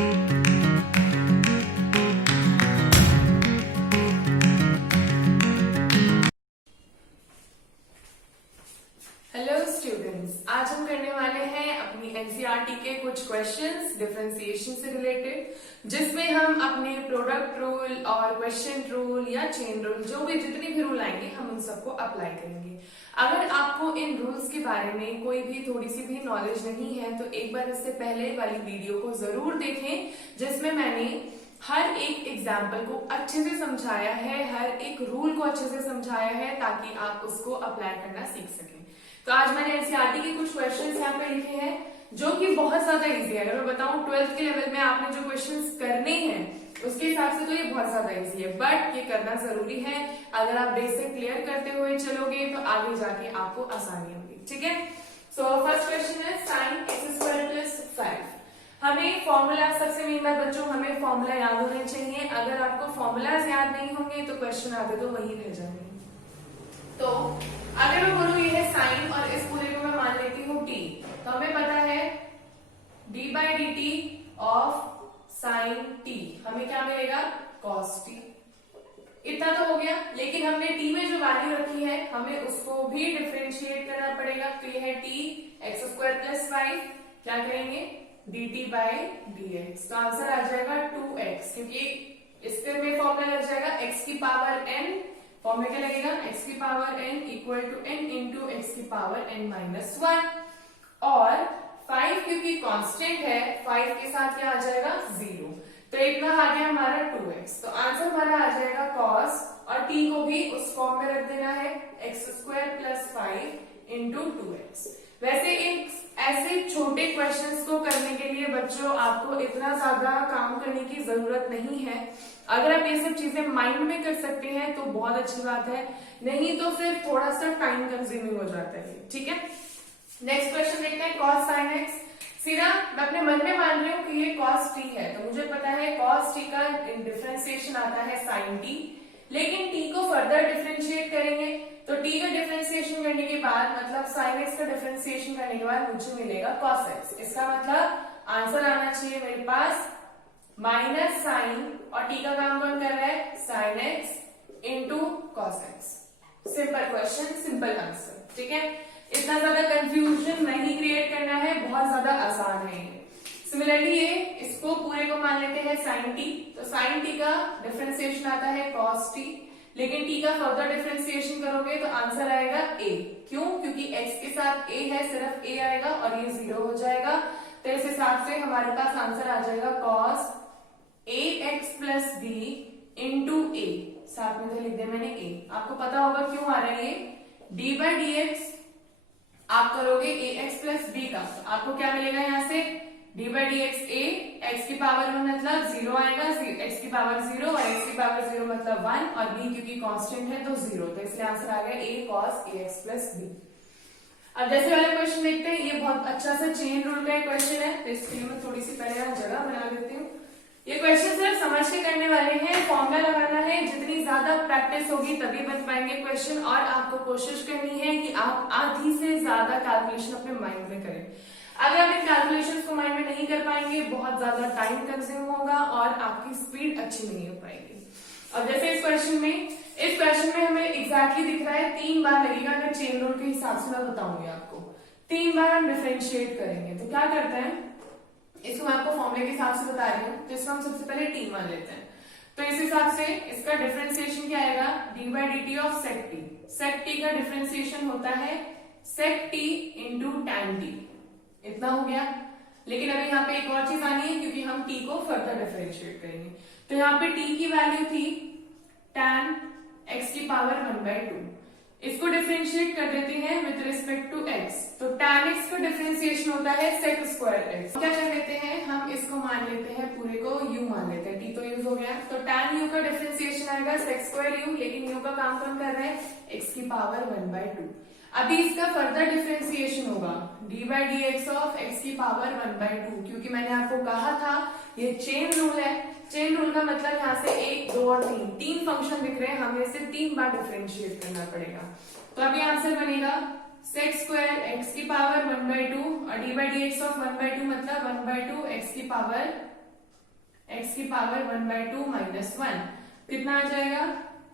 Hello students, आज हम करने वाले हैं अपनी एनसीईआरटी के कुछ क्वेश्चंस डिफरेंशिएशन से रिलेटेड, जिसमें हम अपने प्रोडक्ट रूल और क्वेश्चन रूल या चेन रूल जो भी जितने भी रूल आएंगे हम उन सबको अप्लाई करेंगे। अगर आपको इन रूल्स के बारे में कोई भी थोड़ी सी भी नॉलेज नहीं है तो एक बार इससे पहले वाली वीडियो को जरूर देखें, जिसमें मैंने हर एक एग्जाम्पल को अच्छे से समझाया है, हर एक रूल को अच्छे से समझाया है, ताकि आप उसको अप्लाई करना सीख सकें। तो आज मैंने एनसीईआरटी के कुछ क्वेश्चंस यहाँ पे लिखे हैं जो कि बहुत ज्यादा इजी है। अगर मैं बताऊं 12th के लेवल में आपने जो क्वेश्चंस करने हैं उसके हिसाब से तो ये बहुत ज्यादा इजी है, बट ये करना जरूरी है। अगर आप बेसिक क्लियर करते हुए चलोगे तो आगे जाके आपको आसानी होगी। ठीक है, सो फर्स्ट क्वेश्चन है sin x² + 5। हमें फॉर्मूला, सबसे मेन बात बच्चों, हमें फॉर्मूला याद होने चाहिए। अगर आपको फॉर्मूलाज याद नहीं होंगे तो क्वेश्चन आगे तो वही रह जाएंगे। तो अगर मैं बोलूं ये है साइन और इस पूरे को मैं मान लेती हूँ t, तो हमें पता है d/dt ऑफ साइन t हमें क्या मिलेगा, cos t। इतना तो हो गया, लेकिन हमने t में जो वैल्यू रखी है हमें उसको भी डिफरेंशिएट करना पड़ेगा। तो ये है t x² + 5, क्या करेंगे dt/dx। तो आंसर आ जाएगा 2x, क्योंकि इसके में फॉर्मूला लग जाएगा x की पावर n, फॉर्म में क्या लगेगा x की power n equal to n into x की पावर n-1, और 5 क्योंकि कांस्टेंट है 5 के साथ क्या आ जाएगा 0, तो इतना आ गया हमारा 2x। तो आंसर हमारा आ जाएगा cos, और t को भी उस फॉर्म में रख देना है x² + 5 इंटू 2x। वैसे इन ऐसे छोटे क्वेश्चंस को करने के लिए बच्चों आपको इतना ज्यादा काम करने की जरूरत नहीं है। अगर आप ये सब चीजें माइंड में कर सकते हैं तो बहुत अच्छी बात है, नहीं तो फिर थोड़ा सा टाइम कंज्यूमिंग हो जाता है। ठीक है, नेक्स्ट क्वेश्चन देखते हैं cos sin x। सीधा मैं अपने मन में मान रही हूँ कि ये cos t है, तो मुझे पता है cos t का डिफरेंशिएशन आता है sin t, लेकिन t को फर्दर डिफरेंशिएट करेंगे तो t का डिफरेंशिएशन करने के बाद, मतलब sin x का डिफरेंशिएशन करने के बाद मुझे मिलेगा cos x। इसका मतलब आंसर आना चाहिए मेरे पास माइनस साइन, और t का काम कौन कर रहा है sin x into cos x। Simple question, simple answer. ठीक है, इतना ज्यादा कंफ्यूजन नहीं क्रिएट करना है, बहुत ज्यादा आसान है ये। सिमिलरली ये इसको पूरे को मान लेते हैं sin t, तो sin t का डिफरेंशिएशन आता है cos t, लेकिन t का फर्दर डिफरेंशिएशन करोगे तो आंसर आएगा a। क्यों? क्योंकि x के साथ a है, सिर्फ a आएगा और ये 0 हो जाएगा। तो इस हिसाब से हमारे पास आंसर आ जाएगा cos ax + b into a, साथ में तो लिख दिया मैंने a। आपको पता होगा क्यों आ रहा है ये, d/dx आप करोगे ax + b का, तो आपको क्या मिलेगा यहाँ से d/dx a, x की पावर 1 मतलब 0 आएगा, x की पावर 0 और x की पावर 0 मतलब 1, और b क्योंकि कांस्टेंट है तो 0, तो इसलिए आंसर आ गया a cos ax + b। अब जैसे वाला क्वेश्चन देखते हैं, ये बहुत अच्छा सा चेन रूल का क्वेश्चन है, तो इसके लिए मैं थोड़ी सी पहले यहाँ जगह बना देती हूँ। ये क्वेश्चन सिर्फ समझ के करने वाले हैं, फॉर्मूला लगाना है, जितनी ज्यादा प्रैक्टिस होगी तभी बन पाएंगे क्वेश्चन, और आपको कोशिश करनी है कि आप आधी से ज्यादा कैलकुलेशन अपने माइंड में करें। अगर आप इन कैलकुलेशंस को माइंड में नहीं कर पाएंगे बहुत ज्यादा टाइम कंज्यूम होगा और आपकी स्पीड अच्छी नहीं हो पाएगी। अब जैसे इस क्वेश्चन में हमें एग्जैक्टली दिख रहा है 3 बार लगेगा, अगर चेन रूल के हिसाब से मैं बताऊंगी आपको 3 बार हम डिफरेंशिएट करेंगे। तो क्या करते हैं, इसको मैं आपको फॉर्मूले के हिसाब से बता रही हूँ, तो इसको हम सबसे पहले t मान लेते हैं। तो इस हिसाब से इसका डिफरेंशिएशन क्या आएगा, d/dt of sec t। sec t का डिफरेंशिएशन होता है sec t into tan t। इतना हो गया, लेकिन अभी यहाँ पे एक और चीज आनी है, क्योंकि हम t को फर्दर डिफरेंशिएट करेंगे। तो यहाँ पे t की वैल्यू थी tan x की पावर 1/2, इसको डिफरेंशिएट कर देते हैं विद रिस्पेक्ट टू x, तो tan x का डिफरेंशिएशन होता है sec² x। क्या कर लेते हैं, हम इसको मान लेते हैं पूरे को u मान लेते हैं, t तो यूज हो गया, तो tan u का डिफरेंशिएशन आएगा sec² u, लेकिन u का काम कौन कर रहा है x की पावर 1/2। अभी इसका फर्दर डिफरेंशिएशन होगा d/dx ऑफ x की पावर 1/2, क्योंकि मैंने आपको कहा था ये चेन रूल है। चेन रूल का मतलब यहाँ से 1, 2 और 3 फंक्शन दिख रहे हैं, हमें इसे 3 बार डिफरेंशिएट करना पड़ेगा। तो अभी आंसर बनेगा sec² x की पावर 1/2 और d/dx ऑफ 1/2 मतलब 1/2 x की पावर एक्स की पावर 1/2 माइनस 1 कितना आ जाएगा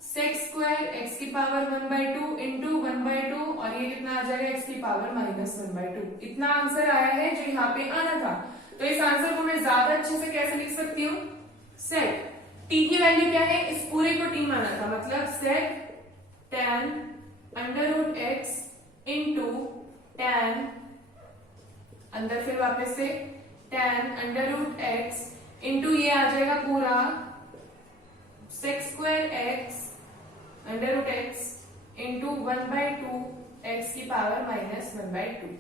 सेक स्क्वायर एक्स की पावर 1/2 इंटू 1/2 और ये कितना आ जाएगा एक्स की पावर माइनस 1/2। इतना आंसर आया है जो यहाँ पे आना था। तो इस आंसर को मैं ज्यादा अच्छे से कैसे लिख सकती हूँ, सेक टी की वैल्यू क्या है, इस पूरे को टी माना था, मतलब sec tan under root x into tan अंदर फिर वापस से tan under root x into ये आ जाएगा पूरा sec square x under root x into 1/2 x की पावर माइनस 1/2,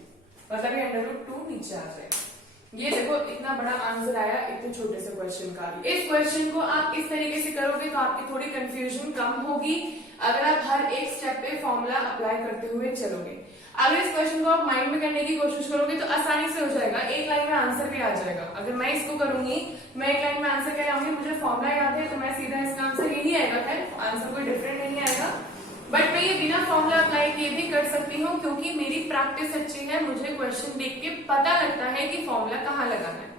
मतलब ये अंडर रूट 2 नीचे आ जाएगा। ये देखो इतना बड़ा आंसर आया इतने छोटे से क्वेश्चन का। इस क्वेश्चन को आप इस तरीके से करोगे तो आपकी थोड़ी कंफ्यूजन कम होगी अगर आप हर एक स्टेप पे फॉर्मूला अप्लाई करते हुए चलोगे। अगर इस क्वेश्चन को आप माइंड में करने की कोशिश करोगे तो आसानी से हो जाएगा, एक लाइन में आंसर भी आ जाएगा। अगर मैं इसको करूंगी, मैं एक लाइन में आंसर क्या लाऊंगी, मुझे फॉर्मूला याद है तो मैं सीधा इसका आंसर यही आएगा, खैर आंसर कोई डिफरेंट नहीं आएगा, बट मैं ये बिना फॉर्मूला अप्लाई किए भी कर सकती हूँ क्योंकि मेरी प्रैक्टिस अच्छी है, मुझे क्वेश्चन देख के पता लगता है कि फॉर्मूला कहाँ लगाना है।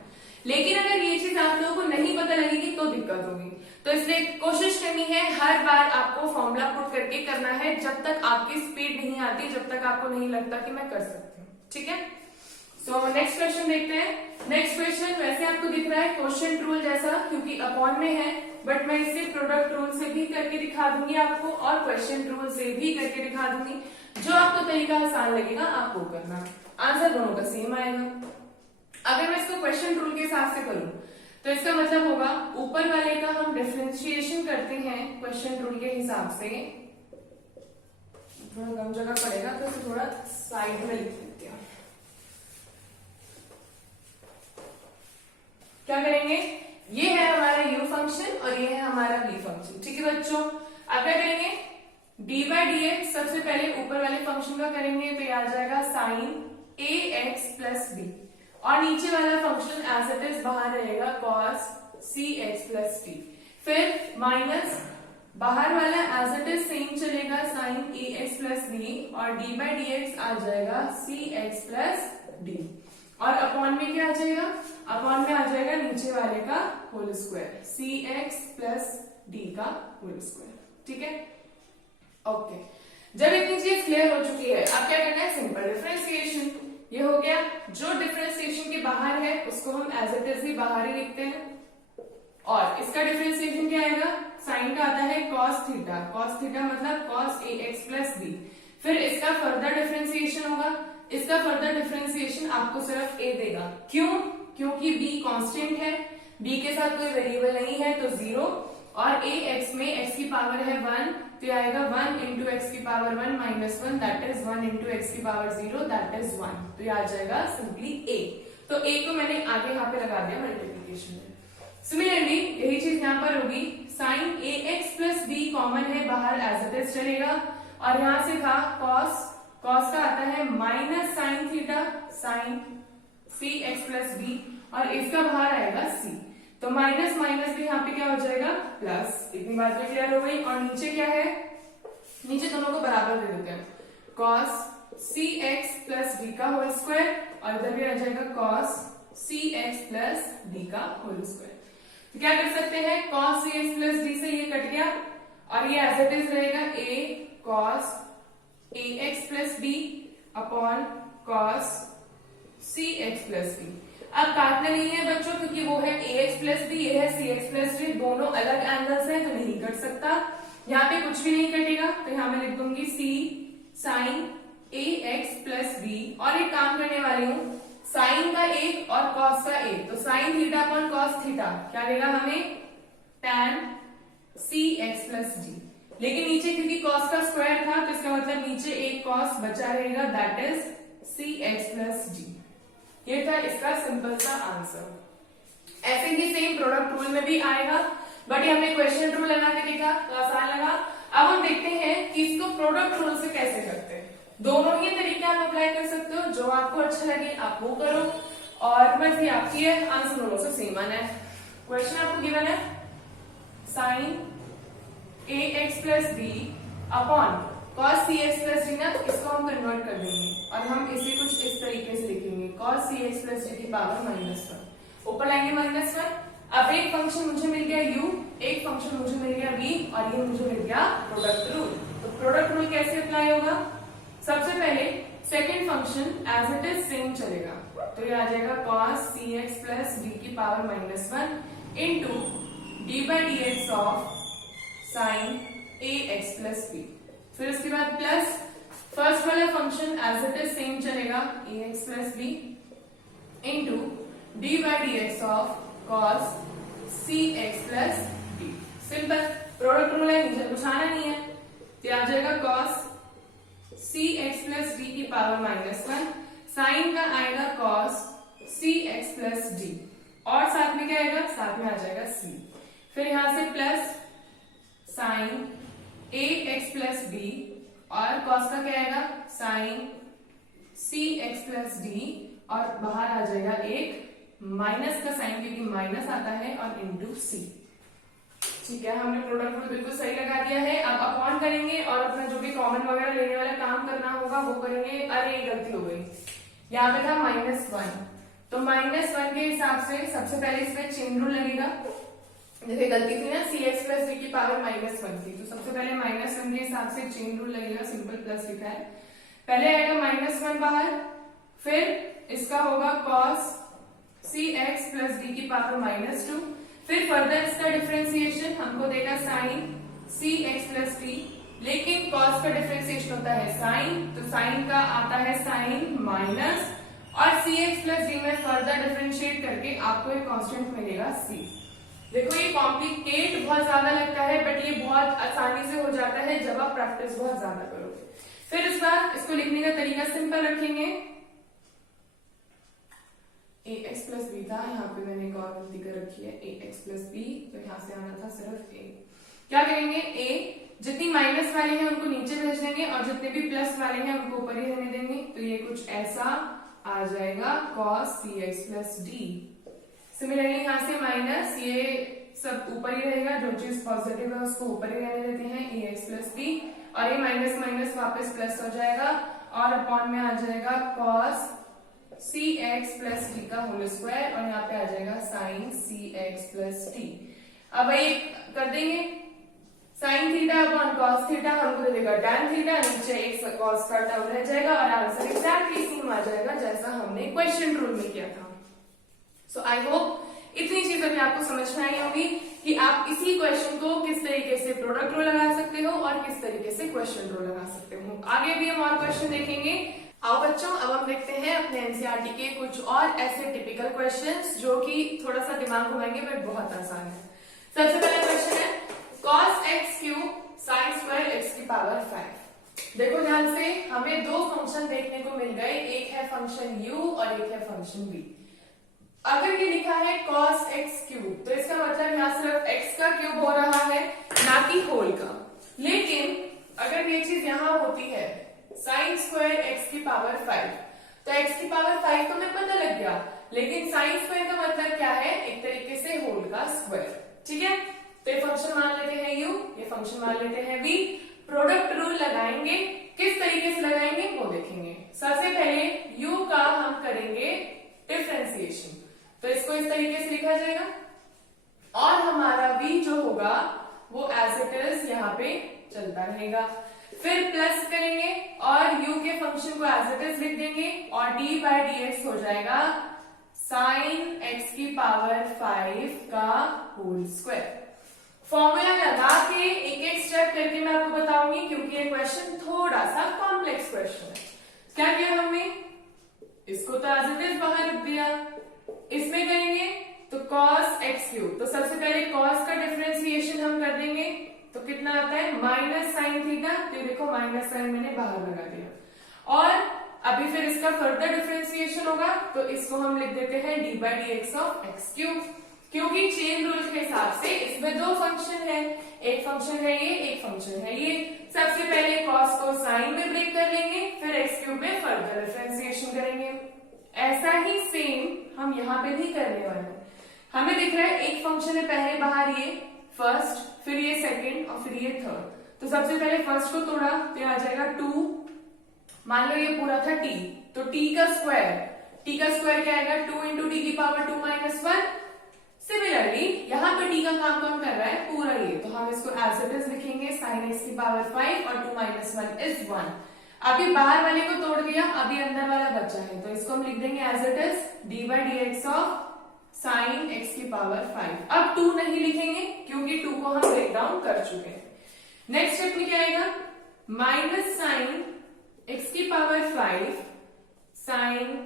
लेकिन अगर ये चीज आप लोगों को नहीं पता लगेगी तो दिक्कत होगी, तो इसलिए कोशिश करनी है हर बार आपको फॉर्मूला पुट करके करना है जब तक आपकी स्पीड नहीं आती, जब तक आपको नहीं लगता कि मैं कर सकती हूँ, ठीक है। सो नेक्स्ट क्वेश्चन देखते हैं। नेक्स्ट क्वेश्चन वैसे आपको दिख रहा है क्वेश्चन रूल जैसा क्योंकि अपॉन में है, बट मैं इसे प्रोडक्ट रूल से भी करके दिखा दूंगी आपको और क्वेश्चन रूल से भी करके दिखा दूंगी, जो आपको तरीका आसान लगेगा आप वो करना, आंसर दोनों का सेम आएगा। अगर मैं इसको क्वेश्चन रूल के हिसाब से करूं तो इसका मतलब होगा ऊपर वाले का हम डिफरेंशिएशन करते हैं क्वेश्चन रूल के हिसाब से, थोड़ा कम जगह पड़ेगा तो इसे थोड़ा साइड में लिख देते हैं। क्या करेंगे, ये है हमारा u फंक्शन और ये है हमारा v फंक्शन, ठीक है बच्चों। अब क्या करेंगे, d बाई डी एक्स सबसे पहले ऊपर वाले फंक्शन का करेंगे तो ये आ जाएगा साइन ax प्लस b और नीचे वाला फंक्शन एज इट इज बाहर रहेगा cos cx प्लस t, फिर माइनस बाहर वाला एज इट इज सेम चलेगा साइन ax प्लस b और d बाई डी एक्स आ जाएगा cx प्लस d और अपॉन में क्या आ जाएगा, अपॉन में आ जाएगा नीचे वाले का whole square cx plus d का होल स्क्वायर, ठीक है ओके। जब इतनी चीज क्लियर हो चुकी है अब क्या करना है, सिंपल डिफरेंशिएशन, ये हो गया। जो डिफरेंशिएशन के बाहर है उसको हम एज इट इज ही बाहर ही लिखते हैं और इसका डिफरेंशिएशन क्या आएगा, साइन का आता है cos थीटा, cos थीटा मतलब cos ax प्लस b, फिर इसका फर्दर डिफरेंशिएशन होगा, इसका फर्दर डिफरेंशिएशन आपको सिर्फ a देगा, क्यों, क्योंकि b कांस्टेंट है, b के साथ कोई वेरिएबल नहीं है तो 0 और ax में x की पावर है 1 तो आएगा 1 इंटू एक्स की power 1 minus 1 that is 1 into x की पावर 0 दैट इज 1, तो ये आ जाएगा सिंपली a। तो a को मैंने आगे यहाँ पे लगा दिया मल्टीप्लीकेशन में। सिमिलरली यही चीज यहाँ पर होगी, sine ax plus b common है बाहर एज इट इज चलेगा और यहाँ से था cos का आता है minus sine theta sine cx plus b और इसका बाहर आएगा c, तो माइनस माइनस भी यहाँ पे क्या हो जाएगा प्लस, इतनी बात में क्लियर हो गई। और नीचे क्या है, नीचे दोनों को बराबर दे देते हैं, cos cx प्लस d का होल स्क्वायर और इधर भी आ जाएगा cos cx प्लस d का होल स्क्वायर। तो क्या कर सकते हैं, cos cx प्लस d से ये कट गया और ये एज इट इज रहेगा a cos ax plus b upon cos cx plus d। अब काटना नहीं है बच्चों क्योंकि वो है ax प्लस b, ये है cx प्लस d, दोनों अलग एंगल्स हैं तो नहीं कट सकता, यहाँ पे कुछ भी नहीं कटेगा तो यहाँ मैं लिख दूंगी c sine ax plus b और एक काम करने वाली हूँ साइन का एक और cos का एक, तो sine theta upon cos theta क्या देगा हमें tan cx प्लस d, लेकिन नीचे क्योंकि cos का स्क्वायर था तो इसका मतलब नीचे एक cos बचा रहेगा that is cx plus d। ये था इसका सिंपल सा आंसर। ऐसे ही सेम प्रोडक्ट रूल में भी आएगा बट ये हमने क्वेश्चन रूल लगा के देखा तो आसान लगा। अब हम देखते हैं कि इसको प्रोडक्ट रूल से कैसे करते हैं। दोनों ही तरीके आप अप्लाई कर सकते हो, जो आपको अच्छा लगे आप वो करो और मर्जी आपकी है, आंसर दोनों से सेम आना है। क्वेश्चन आपको गिवन है sine ax plus b upon cos cx plus d, ना इसको हम कन्वर्ट कर देंगे और हम इसे कुछ इस तरीके से लिखेंगे cos cx प्लस d की पावर -1, ऊपर लाएंगे -1। अब एक फंक्शन मुझे मिल गया u, एक फंक्शन मुझे मिल गया v और ये मुझे मिल गया प्रोडक्ट रूल। तो प्रोडक्ट रूल कैसे अप्लाई होगा? सबसे पहले second function as it is same चलेगा, तो ये आ जाएगा cos cx प्लस d की power -1 into d by d x of sine ax plus b। फिर उसके बाद प्लस फर्स्ट वाला function as it is same चलेगा ax plus b into d by d x of cos cx plus d। Simple product rule है, नीचे उठाना नहीं है, तो आ जाएगा cos cx प्लस d की पावर -1, साइन का आएगा cos cx प्लस d और साथ में क्या आएगा? साथ में आ जाएगा c। फिर यहां से plus sign ax plus b और cos का क्या आएगा? साइन cx प्लस d और बाहर आ जाएगा एक माइनस का साइन, क्योंकि माइनस आता है, और इंटू c। ठीक है, हमने प्रोडक्ट रूल बिल्कुल सही लगा दिया है। अब अपॉन करेंगे और अपना जो भी कॉमन वगैरह लेने वाला काम करना होगा वो करेंगे। अरे गलती हो गई, यहाँ पे था -1, तो -1 के हिसाब से सबसे पहले इसमें चेन रूल लगेगा। जैसे गलती थी ना, cx प्लस d की पावर -1 थी, तो सबसे पहले -1 के हिसाब से चेन रूल लगेगा, सिंपल प्लस लिखा है। पहले आएगा -1 बाहर, फिर इसका होगा cos cx प्लस d की पावर -2, फिर फर्दर इसका डिफरेंशिएशन हमको देगा साइन cx प्लस d, लेकिन cos का डिफरेंशिएशन होता है साइन, तो साइन का आता है साइन माइनस, और cx प्लस d में फर्दर डिफरेंशिएट करके आपको एक कांस्टेंट मिलेगा c। देखो ये कॉम्प्लिकेट बहुत ज्यादा लगता है, बट ये बहुत आसानी से हो जाता है जब आप प्रैक्टिस बहुत ज्यादा करोगे। फिर इस बार इसको लिखने का तरीका सिंपल रखेंगे, ax प्लस b था, यहाँ पे मैंने एक और गलती कर रखी है, ax प्लस b, तो यहाँ से आना था सिर्फ a। क्या करेंगे? a जितनी माइनस वाले हैं उनको नीचे भेज देंगे और जितने भी प्लस वाले हैं उनको ऊपर ही रहने देंगे, तो ये कुछ ऐसा आ जाएगा cos cx plus d। Similarly यहाँ से माइनस, ये सब ऊपर ही रहेगा, जो चीज पॉजिटिव है उसको ऊपर ही रहने देते हैं, ax प्लस b, और ये माइनस माइनस वापस प्लस हो जाएगा और अपॉन में आ जाएगा cos cx प्लस d का होल स्क्वायर, और यहाँ पे आ जाएगा साइन cx प्लस d। अब ये कर देंगे, sine theta upon cos theta हमको दे देगा tan थीटा, नीचे एक कॉस का टर्म रह जाएगा और आंसर एग्जैक्टली सेम आ जाएगा जैसा हमने क्वेश्चन रूल में किया था। सो आई होप इतनी चीजें भी आपको समझ में आई होगी कि आप इसी क्वेश्चन को किस तरीके से प्रोडक्ट रूल लगा सकते हो और किस तरीके से क्वेश्चन रूल लगा सकते हो। आगे भी हम और क्वेश्चन देखेंगे। आओ बच्चों, अब हम देखते हैं अपने एनसीईआरटी के कुछ और ऐसे टिपिकल क्वेश्चंस जो कि थोड़ा सा दिमाग घुमाएंगे बट बहुत आसान है। सबसे पहला क्वेश्चन है cos x cube sin square x की पावर 5। देखो ध्यान से, हमें दो फंक्शन देखने को मिल गए, एक है फंक्शन u और एक है फंक्शन v। अगर ये लिखा है cos x क्यूब, तो इसका मतलब यहाँ सिर्फ x का क्यूब हो रहा है, ना कि होल का। लेकिन अगर ये चीज यहाँ होती है साइन स्क्वायर x की पावर 5, तो x की पावर 5 तो हमें पता लग गया, लेकिन साइन स्क्वायर का मतलब क्या है? एक तरीके से होल का स्क्वायर। ठीक है, तो ये फंक्शन मान लेते हैं u, ये फंक्शन मान लेते हैं v। प्रोडक्ट रूल लगाएंगे, किस तरीके से लगाएंगे वो देखेंगे। सबसे पहले u का हम करेंगे डिफरेंशिएशन, तो इसको इस तरीके से लिखा जाएगा, और हमारा v जो होगा वो एज इट इज यहाँ पे चलता रहेगा। फिर प्लस करेंगे और u के फंक्शन को एज इट इज लिख देंगे, और d बाई डी एक्स हो जाएगा साइन x की पावर 5 का होल स्क्वायर। फॉर्मूला लगा के एक एक स्टेप करके मैं आपको बताऊंगी, क्योंकि ये क्वेश्चन थोड़ा सा कॉम्प्लेक्स क्वेश्चन है। क्या किया हमने? इसको तो एज इट इज बाहर रख दिया, इसमें करेंगे तो cos x क्यूब, तो सबसे पहले cos का डिफरेंशिएशन हम कर देंगे, तो कितना आता है? माइनस साइन थीटा, तो देखो माइनस साइन मैंने बाहर लगा दिया, और अभी फिर इसका फर्दर डिफरेंशिएशन होगा, तो इसको हम लिख देते हैं D by d x of x cube, क्योंकि चेन रूल के हिसाब से इसमें दो फंक्शन है, एक फंक्शन है ये, एक फंक्शन है ये। सबसे पहले cos को साइन में ब्रेक कर लेंगे, फिर एक्स क्यूब में फर्दर डिफरेंशिएशन करेंगे। ऐसा ही सेम हम यहाँ पे भी करने वाले हैं। हमें दिख रहा है एक फंक्शन है पहले बाहर ये फर्स्ट, फिर ये सेकंड और फिर ये थर्ड। तो सबसे पहले फर्स्ट को तोड़ा तो आ जाएगा 2, मान लो ये पूरा था t, तो t का स्क्वायर क्या आएगा? 2 इंटू टी की पावर 2 माइनस 1। सिमिलरली यहाँ पे t का काम कौन कर रहा है, पूरा ये, तो हम इसको एज इट इज लिखेंगे sin x की पावर 5 और 2 माइनस 1 इज 1। अभी बाहर वाले को तोड़ दिया, अभी अंदर वाला बचा है, तो इसको हम लिख देंगे as it is d by d x of sine x की पावर 5। अब 2 नहीं लिखेंगे क्योंकि 2 को हम ब्रेक डाउन कर चुके हैं। नेक्स्ट स्टेप में क्या आएगा, माइनस साइन एक्स की पावर 5 साइन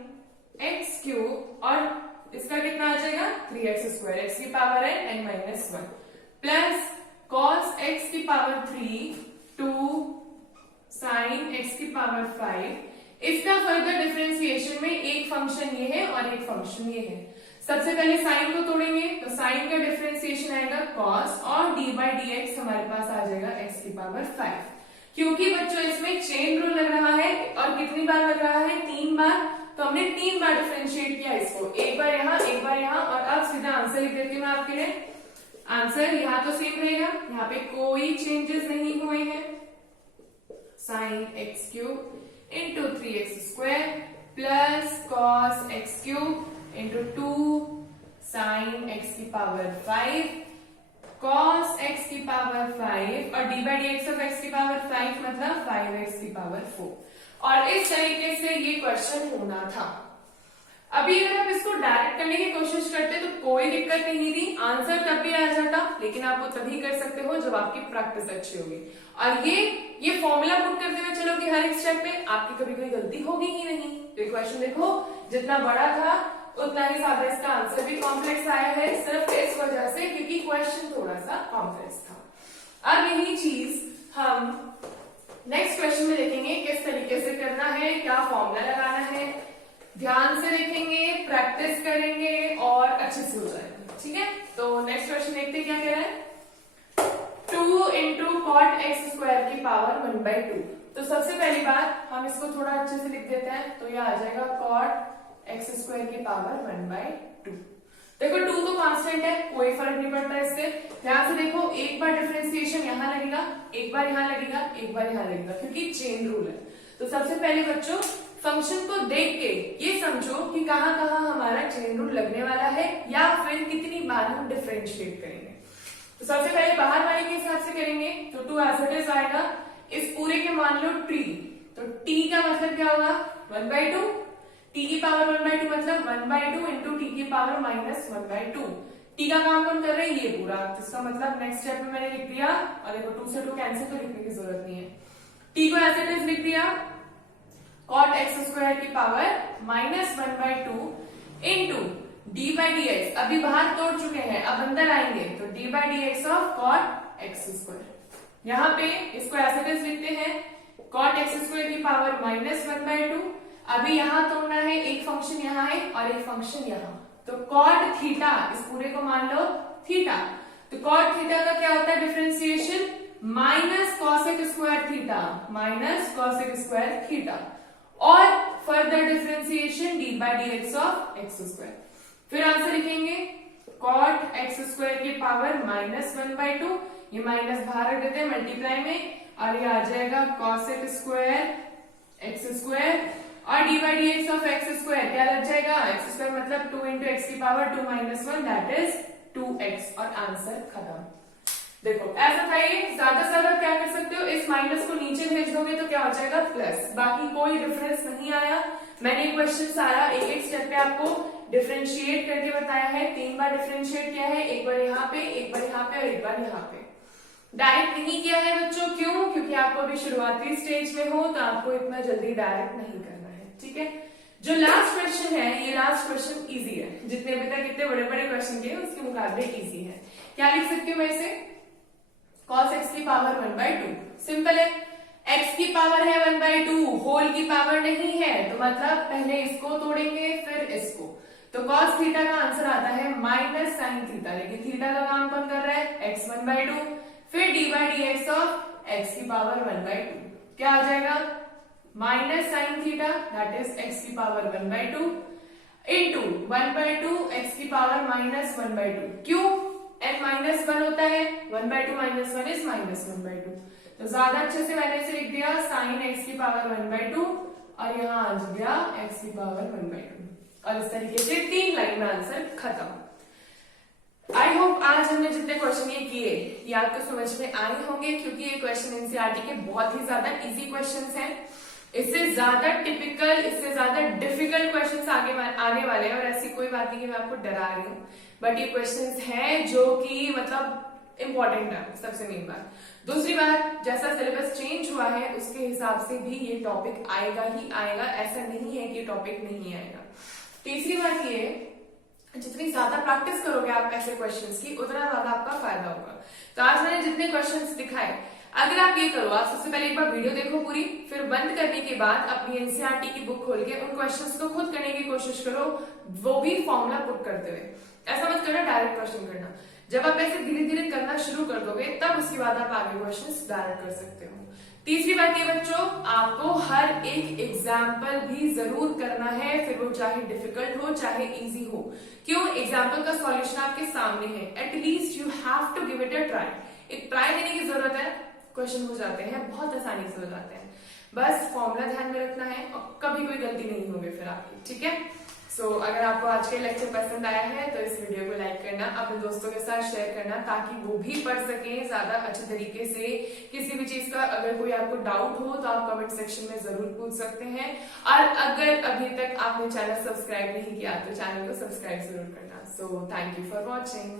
एक्स क्यूब और इसका कितना आ जाएगा 3x स्क्वायर, एक्स की पावर है n minus 1 plus cos x की पावर 3 2 साइन एक्स की पावर 5। इसका फर्दर डिफरेंशिएशन में एक फंक्शन ये है और एक फंक्शन ये है। सबसे पहले साइन को तोड़ेंगे तो साइन का डिफरेंशिएशन आएगा कॉस और डी बाई डी एक्स हमारे पास आ जाएगा एक्स की पावर 5। क्योंकि बच्चों इसमें चेन रूल लग रहा है और कितनी बार लग रहा है, 3 बार, तो हमने 3 बार डिफरेंशिएट किया इसको, एक बार यहाँ एक बार यहाँ, और अब सीधा आंसर लिख देती हूँ मैं आपके लिए। आंसर यहाँ तो सेम रहेगा, यहाँ पे कोई चेंजेस नहीं हुए हैं। Sine x cube into 3x square plus cos x cube into 2 sign x की पावर 5 कॉस एक्स की पावर 5 और D by d x of x की पावर 5 मतलब 5x की पावर 4। और इस तरीके से ये क्वेश्चन होना था। अभी अगर आप इसको डायरेक्ट करने की कोशिश करते तो कोई दिक्कत नहीं थी, आंसर तब भी आ जाता, लेकिन आप वो तभी कर सकते हो जब आपकी प्रैक्टिस अच्छी होगी। और ये फॉर्मूला पुट करते हुए चलो कि हर एक स्टेप में आपकी कभी कोई गलती होगी ही नहीं। तो क्वेश्चन देखो जितना बड़ा था उतना ही ज्यादा इसका आंसर भी कॉम्प्लेक्स आया है, सिर्फ इस वजह से क्योंकि क्वेश्चन थोड़ा सा कॉम्प्लेक्स था। अब यही चीज हम नेक्स्ट क्वेश्चन में देखेंगे किस तरीके से करना है, क्या फॉर्मूला लगाना है, ध्यान से देखेंगे, प्रैक्टिस करेंगे और अच्छे से हो जाएगा। ठीक है, तो नेक्स्ट क्वेश्चन देखते हैं क्या कह रहा है। 2 इंटू कॉट एक्स स्क्वायर की पावर 1/2। तो सबसे पहली बात हम इसको थोड़ा अच्छे से लिख देते हैं, तो यह आ जाएगा कॉट एक्स स्क्वायर की पावर 1/2। देखो 2 तो कांस्टेंट है, कोई फर्क नहीं पड़ता इससे। ध्यान से देखो, एक बार डिफरेंशिएशन यहाँ लगेगा, एक बार यहाँ लगेगा, एक बार यहाँ लगेगा, क्योंकि चेन रूल है। तो सबसे पहले बच्चों फंक्शन को देख के ये समझो कि कहाँ कहाँ हमारा चेन रूल लगने वाला है या फिर कितनी बार हम डिफरेंशिएट करेंगे। तो सबसे पहले बाहर वाले के हिसाब से करेंगे, तो 2 एज इट इज आएगा। इस पूरे के मान लो t, तो t का मतलब क्या होगा 1/2, t की पावर 1/2 मतलब 1/2 इंटू टी की पावर माइनस 1/2। t का काम कौन कर रहे हैं, ये पूरा, तो इसका मतलब नेक्स्ट स्टेप में मैंने लिख दिया, और देखो 2 से 2 कैंसिल, तो लिखने की जरूरत नहीं है। t को एज इट इज लिख दिया कॉट एक्स स्क्वायर की power minus 1/2 into d by d x, अभी बाहर तोड़ चुके हैं, अब अंदर आएंगे, तो d by d x of cot x square. यहाँ पे इसको एज इट इज लिखते हैं कॉट एक्स स्क्वायर की पावर माइनस 1/2। अभी यहाँ तोड़ना है, एक फंक्शन यहाँ है और एक फंक्शन यहाँ, तो कॉट थीटा, इस पूरे को मान लो थीटा, तो कॉट थीटा का क्या होता है differentiation, minus cosec square theta, minus cosec square theta, और further differentiation d by d x of x square. फिर आंसर लिखेंगे कॉट एक्स स्क्वायर की पावर माइनस 1/2, ये माइनस बाहर रख देते हैं मल्टीप्लाई में, और ये आ जाएगा कॉसेक स्क्वायर एक्स स्क्वायर, और D by d x of x square क्या लग जाएगा, एक्स स्क्वायर मतलब 2 इंटू एक्स की power 2 minus 1 that is 2x, और आंसर खत्म। देखो ऐसा था, ये ज्यादा से ज्यादा क्या कर सकते हो, इस माइनस को नीचे भेज दोगे तो क्या हो जाएगा प्लस, बाकी कोई डिफरेंस नहीं आया। मैंने क्वेश्चन सारा एक एक स्टेप पे आपको डिफरेंशिएट करके बताया है, 3 बार डिफरेंशिएट किया है, एक बार यहाँ पे, एक बार यहाँ पे और एक बार यहाँ पे। डायरेक्ट नहीं किया है बच्चों, क्यों, क्योंकि आपको अभी शुरुआती स्टेज में हो तो आपको इतना जल्दी डायरेक्ट नहीं करना है। ठीक है, जो लास्ट क्वेश्चन है, ये लास्ट क्वेश्चन इजी है, जितने अभी तक इतने बड़े बड़े क्वेश्चन किए उसके मुकाबले इजी है। क्या लिख सकती हूँ मैं इसे, cos x की पावर 1/2, सिंपल है, x की पावर है 1/2, होल की पावर नहीं है, तो मतलब पहले इसको तोड़ेंगे फिर इसको, तो cos थीटा का आंसर आता है माइनस साइन थीटा, लेकिन थीटा का काम कौन कर रहा है, x 1/2, फिर D by d x of x की पावर 1/2, क्या आ जाएगा minus sine theta that is x की पावर 1/2 इंटू 1/2 x की पावर माइनस 1/2, क्यों n माइनस 1 होता है, 1/2 माइनस 1 इज माइनस 1/2, तो ज्यादा अच्छे से मैंने इसे लिख दिया साइन x की पावर 1/2 और यहाँ आ गया x की पावर 1/2, और इस तरीके से 3 लाइन में आंसर खत्म। आई होप आज हमने जितने क्वेश्चन ये किए ये आपको समझ में आए होंगे, क्योंकि ये क्वेश्चन एनसीईआरटी के बहुत ही ज्यादा इजी क्वेश्चंस हैं। इससे ज्यादा टिपिकल, इससे ज्यादा डिफिकल्ट क्वेश्चंस आने वाले हैं, और ऐसी कोई बात नहीं कि मैं आपको डरा रही हूँ, बट ये क्वेश्चंस हैं जो कि मतलब इंपॉर्टेंट है। सबसे मेन बात। दूसरी बात, जैसा सिलेबस चेंज हुआ है उसके हिसाब से भी ये टॉपिक आएगा ही आएगा, ऐसा नहीं है कि ये टॉपिक नहीं आएगा। तीसरी बात ये, जितनी ज्यादा प्रैक्टिस करोगे आप ऐसे क्वेश्चंस की, उतना ज्यादा आपका फायदा होगा। तो आज मैंने जितने क्वेश्चंस दिखाए, अगर आप ये करो, आप सबसे पहले एक बार वीडियो देखो पूरी, फिर बंद करने के बाद अपनी एनसीईआरटी की बुक खोल के उन क्वेश्चंस को खुद करने की कोशिश करो, वो भी फॉर्मूला पुट करते हुए। ऐसा मत करना डायरेक्ट क्वेश्चन करना। जब आप ऐसे धीरे धीरे करना शुरू कर दोगे, तब उसके बाद आप आगे क्वेश्चंस डायरेक्ट कर सकते हो। तीसरी बात ये बच्चों, आपको हर एक एग्जाम्पल भी जरूर करना है, फिर वो चाहे डिफिकल्ट हो चाहे इजी हो। क्यों? एग्जाम्पल का सॉल्यूशन आपके सामने है, at least you have to give it a try. एक ट्राई देने की जरूरत है, क्वेश्चन हो जाते हैं, बहुत आसानी से हो जाते हैं। बस फॉर्मूला ध्यान में रखना है और कभी कोई गलती नहीं होगी फिर आपकी, ठीक है। सो अगर आपको आज का लेक्चर पसंद आया है तो इस वीडियो को लाइक करना, अपने दोस्तों के साथ शेयर करना, ताकि वो भी पढ़ सकें ज्यादा अच्छे तरीके से। किसी भी चीज का अगर कोई आपको डाउट हो तो आप कमेंट सेक्शन में जरूर पूछ सकते हैं, और अगर अभी तक आपने चैनल सब्सक्राइब नहीं किया तो चैनल को सब्सक्राइब जरूर करना। So thank you for watching.